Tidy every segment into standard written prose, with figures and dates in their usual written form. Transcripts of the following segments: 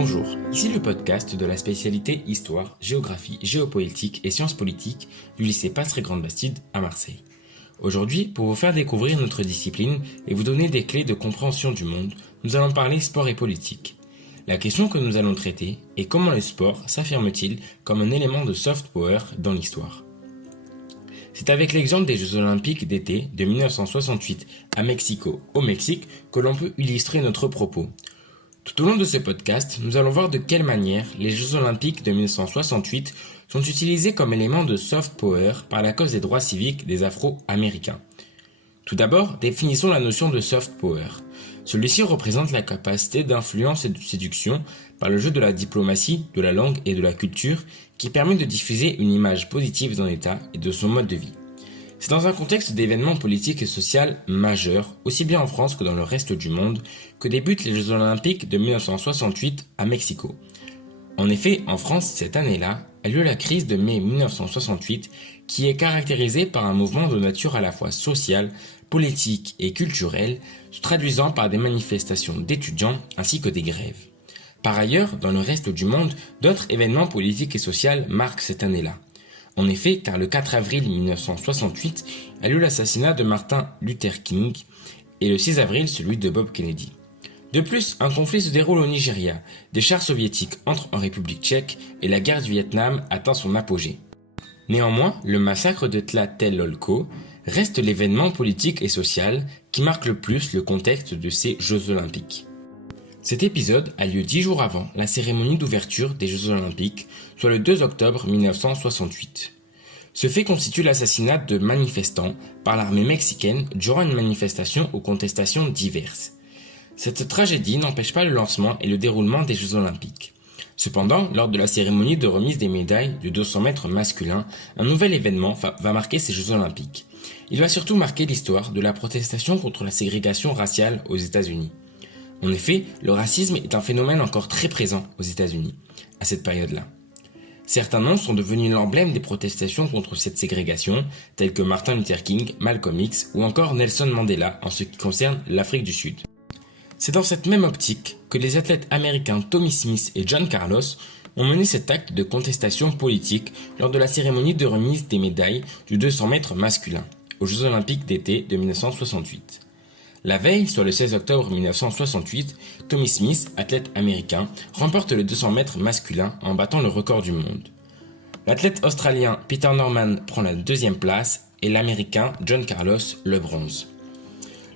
Bonjour, ici le podcast de la spécialité Histoire, Géographie, Géopolitique et Sciences politiques du lycée Passeray-Grande-Bastide à Marseille. Aujourd'hui, pour vous faire découvrir notre discipline et vous donner des clés de compréhension du monde, nous allons parler sport et politique. La question que nous allons traiter est comment le sport s'affirme-t-il comme un élément de soft power dans l'histoire. C'est avec l'exemple des Jeux Olympiques d'été de 1968 à Mexico, au Mexique, que l'on peut illustrer notre propos. Tout au long de ce podcast, nous allons voir de quelle manière les Jeux Olympiques de 1968 sont utilisés comme élément de soft power par la cause des droits civiques des Afro-Américains. Tout d'abord, définissons la notion de soft power. Celui-ci représente la capacité d'influence et de séduction par le jeu de la diplomatie, de la langue et de la culture qui permet de diffuser une image positive d'un État et de son mode de vie. C'est dans un contexte d'événements politiques et sociaux majeurs, aussi bien en France que dans le reste du monde, que débutent les Jeux Olympiques de 1968 à Mexico. En effet, en France, cette année-là, a lieu la crise de mai 1968, qui est caractérisée par un mouvement de nature à la fois sociale, politique et culturelle, se traduisant par des manifestations d'étudiants ainsi que des grèves. Par ailleurs, dans le reste du monde, d'autres événements politiques et sociaux marquent cette année-là. En effet, car le 4 avril 1968 a lieu l'assassinat de Martin Luther King et le 6 avril celui de Bob Kennedy. De plus, un conflit se déroule au Nigeria, des chars soviétiques entrent en République tchèque et la guerre du Vietnam atteint son apogée. Néanmoins, le massacre de Tlatelolco reste l'événement politique et social qui marque le plus le contexte de ces Jeux Olympiques. Cet épisode a lieu 10 jours avant la cérémonie d'ouverture des Jeux Olympiques, soit le 2 octobre 1968. Ce fait constitue l'assassinat de manifestants par l'armée mexicaine durant une manifestation aux contestations diverses. Cette tragédie n'empêche pas le lancement et le déroulement des Jeux Olympiques. Cependant, lors de la cérémonie de remise des médailles du 200 mètres masculin, un nouvel événement va marquer ces Jeux Olympiques. Il va surtout marquer l'histoire de la protestation contre la ségrégation raciale aux États-Unis. En effet, le racisme est un phénomène encore très présent aux États-Unis, à cette période-là. Certains noms sont devenus l'emblème des protestations contre cette ségrégation, tels que Martin Luther King, Malcolm X ou encore Nelson Mandela en ce qui concerne l'Afrique du Sud. C'est dans cette même optique que les athlètes américains Tommy Smith et John Carlos ont mené cet acte de contestation politique lors de la cérémonie de remise des médailles du 200 mètres masculin, aux Jeux Olympiques d'été de 1968. La veille, soit le 16 octobre 1968, Tommy Smith, athlète américain, remporte le 200 mètres masculin en battant le record du monde. L'athlète australien Peter Norman prend la deuxième place et l'américain John Carlos le bronze.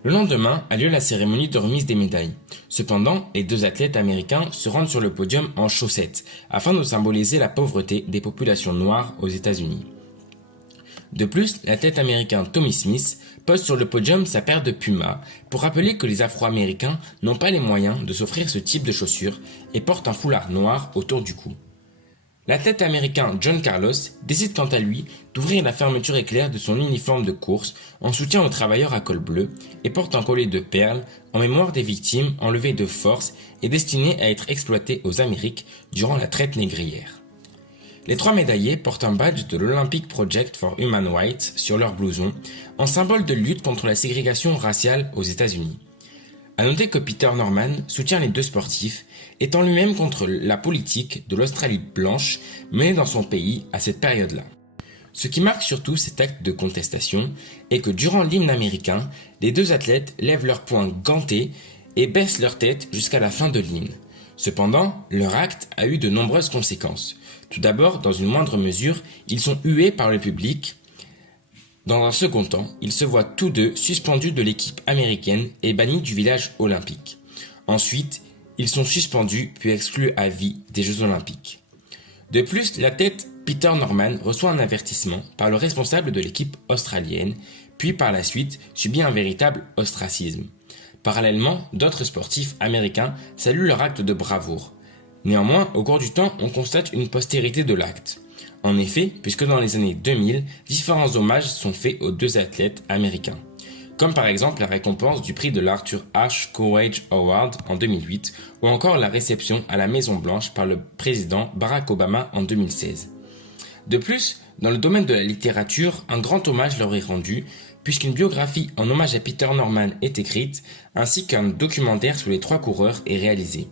Le lendemain a lieu la cérémonie de remise des médailles. Cependant, les deux athlètes américains se rendent sur le podium en chaussettes afin de symboliser la pauvreté des populations noires aux États-Unis. De plus, l'athlète américain Tommy Smith pose sur le podium sa paire de Puma pour rappeler que les Afro-Américains n'ont pas les moyens de s'offrir ce type de chaussures et portent un foulard noir autour du cou. L'athlète américain John Carlos décide quant à lui d'ouvrir la fermeture éclair de son uniforme de course en soutien aux travailleurs à col bleu et porte un collier de perles en mémoire des victimes enlevées de force et destinées à être exploitées aux Amériques durant la traite négrière. Les trois médaillés portent un badge de l'Olympic Project for Human Rights sur leur blouson, en symbole de lutte contre la ségrégation raciale aux États-Unis. À noter que Peter Norman soutient les deux sportifs, étant lui-même contre la politique de l'Australie blanche menée dans son pays à cette période-là. Ce qui marque surtout cet acte de contestation est que durant l'hymne américain, les deux athlètes lèvent leurs poings gantés et baissent leur tête jusqu'à la fin de l'hymne. Cependant, leur acte a eu de nombreuses conséquences. Tout d'abord, dans une moindre mesure, ils sont hués par le public. Dans un second temps, ils se voient tous deux suspendus de l'équipe américaine et bannis du village olympique. Ensuite, ils sont suspendus puis exclus à vie des Jeux Olympiques. De plus, l'athlète Peter Norman reçoit un avertissement par le responsable de l'équipe australienne, puis par la suite subit un véritable ostracisme. Parallèlement, d'autres sportifs américains saluent leur acte de bravoure. Néanmoins, au cours du temps, on constate une postérité de l'acte. En effet, puisque dans les années 2000, différents hommages sont faits aux deux athlètes américains. Comme par exemple la récompense du prix de l'Arthur Ashe Courage Award en 2008, ou encore la réception à la Maison Blanche par le président Barack Obama en 2016. De plus, dans le domaine de la littérature, un grand hommage leur est rendu, puisqu'une biographie en hommage à Peter Norman est écrite, ainsi qu'un documentaire sur les trois coureurs est réalisé.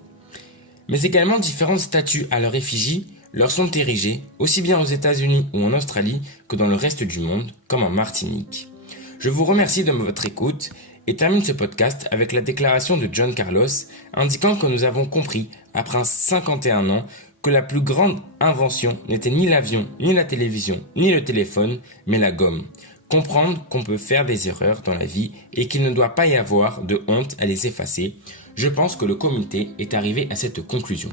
mais également différentes statues à leur effigie leur sont érigées, aussi bien aux États-Unis ou en Australie que dans le reste du monde, comme en Martinique. Je vous remercie de votre écoute et termine ce podcast avec la déclaration de John Carlos indiquant que nous avons compris, après 51 ans, que la plus grande invention n'était ni l'avion, ni la télévision, ni le téléphone, mais la gomme. Comprendre qu'on peut faire des erreurs dans la vie et qu'il ne doit pas y avoir de honte à les effacer. Je pense que le comité est arrivé à cette conclusion.